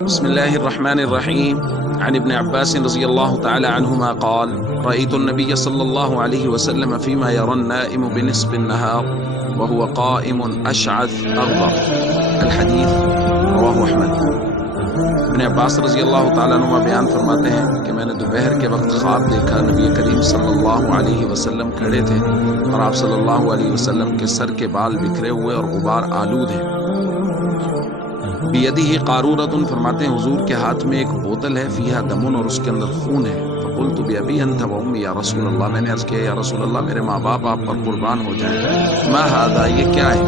بسم الله الرحمن الرحيم عن ابن عباس رضي الله تعالى عنهما قال رأيت النبي صلى الله عليه وسلم فيما يرى النائم بنصف النهار وهو قائم أشعث أغبر الحديث رواه أحمد۔ ابن عباس رضی اللہ تعالیٰ عنہ بیان فرماتے ہیں کہ میں نے دوپہر کے وقت خواب دیکھا، نبی کریم صلی اللہ علیہ وسلم کھڑے تھے اور آپ صلی اللہ علیہ وسلم کے سر کے بال بکھرے ہوئے اور غبار آلود ہیں۔ بیدہ قارورۃ، فرماتے ہیں حضور کے ہاتھ میں ایک بوتل ہے، فیہا دمن، اور اس کے اندر خون ہے۔ فقلت بأبی انت و امی یا رسول اللہ، میں نے عرض کیا یا رسول اللہ میرے ماں باپ آپ پر قربان ہو جائیں۔ ما ھذا، یہ کیا ہے؟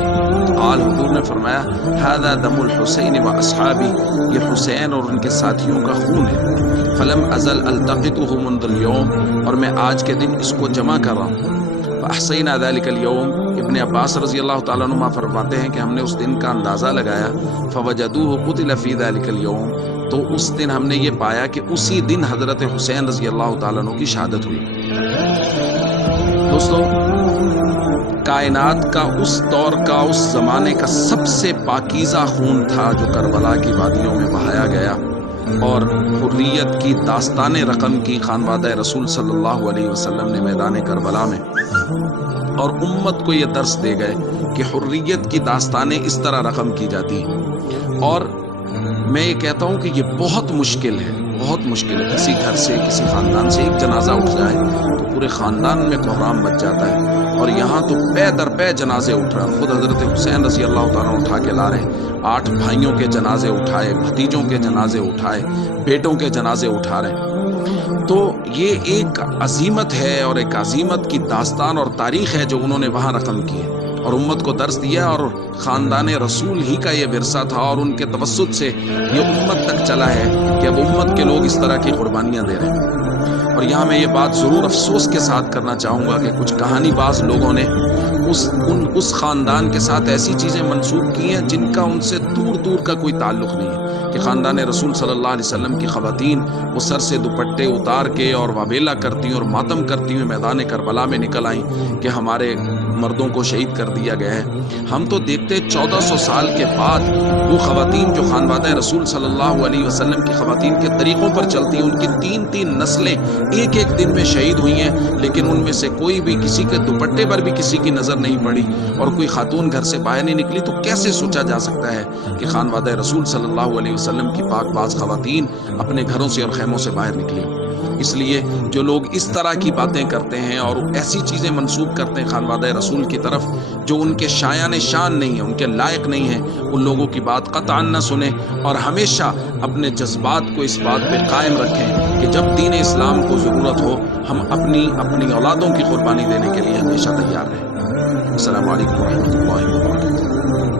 قال، حضور نے فرمایا ھذا دم الحسین و اصحابی، یہ حسین اور ان کے ساتھیوں کا خون ہے۔ فلم ازل التقطہ منذ اليوم، اور میں آج کے دن اس کو جمع کر رہا ہوں۔ فاحصینا ذلک اليوم، ابن عباس رضی اللہ تعالیٰ عنہ فرماتے ہیں کہ ہم نے اس دن کا اندازہ لگایا، فوجدوہ قتل فی ذلک اليوم، تو اس دن ہم نے یہ پایا کہ اسی دن حضرت حسین رضی اللہ تعالیٰ عنہ کی شہادت ہوئی۔ دوستو، کائنات کا اس دور کا، اس زمانے کا سب سے پاکیزہ خون تھا جو کربلا کی وادیوں میں بہایا گیا، اور حریت کی داستان رقم کی خانوادہ رسول صلی اللہ علیہ وسلم نے میدان کربلا میں، اور امت کو یہ درس دے گئے کہ حریت کی داستانیں اس طرح رقم کی جاتی ہیں۔ اور میں یہ کہتا ہوں کہ یہ بہت مشکل ہے، بہت مشکل ہے۔ کسی گھر سے، کسی خاندان سے ایک جنازہ اٹھ جائے تو پورے خاندان میں کوہرام مچ جاتا ہے، اور یہاں تو پے در پے جنازے اٹھ رہے ہیں۔ خود حضرت حسین رضی اللہ تعالیٰ اٹھا کے لا رہے ہیں، 8 بھائیوں کے جنازے اٹھائے، بھتیجوں کے جنازے اٹھائے، بیٹوں کے جنازے اٹھا رہے ہیں۔ تو یہ ایک عظیمت ہے، اور ایک عظیمت کی داستان اور تاریخ ہے جو انہوں نے وہاں رقم کی ہے اور امت کو درس دیا، اور خاندان رسول ہی کا یہ ورثہ تھا، اور ان کے توسط سے یہ امت تک چلا ہے کہ اب امت کے لوگ اس طرح کی قربانیاں دے رہے ہیں۔ اور یہاں میں یہ بات ضرور افسوس کے ساتھ کرنا چاہوں گا کہ کچھ کہانی باز لوگوں نے اس خاندان کے ساتھ ایسی چیزیں منسوب کی ہیں جن کا ان سے دور دور کا کوئی تعلق نہیں ہے، کہ خاندان رسول صلی اللہ علیہ وسلم کی خواتین وہ سر سے دوپٹے اتار کے اور واویلا کرتی اور ماتم کرتی ہوئے میدان کربلا میں نکل آئیں کہ ہمارے مردوں کو شہید کر دیا گیا ہے۔ ہم تو دیکھتے 1400 سال کے بعد وہ خواتین جو خانوادہ رسول صلی اللہ علیہ وسلم کی خواتین کے طریقوں پر چلتی ہیں، ان کی 3 نسلیں ایک دن میں شہید ہوئی ہیں، لیکن ان میں سے کوئی بھی کسی کے دوپٹے پر بھی کسی کی نظر نہیں پڑی، اور کوئی خاتون گھر سے باہر نہیں نکلی۔ تو کیسے سوچا جا سکتا ہے کہ خانوادہ رسول صلی اللہ علیہ وسلم کی پاک باز خواتین اپنے گھروں سے اور خیموں سے باہر نکلی؟ اس لیے جو لوگ اس طرح کی باتیں کرتے ہیں اور ایسی چیزیں منسوب کرتے ہیں خانوادہ رسول کی طرف جو ان کے شایان شان نہیں ہیں، ان کے لائق نہیں ہیں، ان لوگوں کی بات قطعاً نہ سنیں، اور ہمیشہ اپنے جذبات کو اس بات پہ قائم رکھیں کہ جب دین اسلام کو ضرورت ہو ہم اپنی اولادوں کی قربانی دینے کے لیے ہمیشہ تیار رہیں۔ السلام علیکم ورحمۃ اللہ وبرکاتہ۔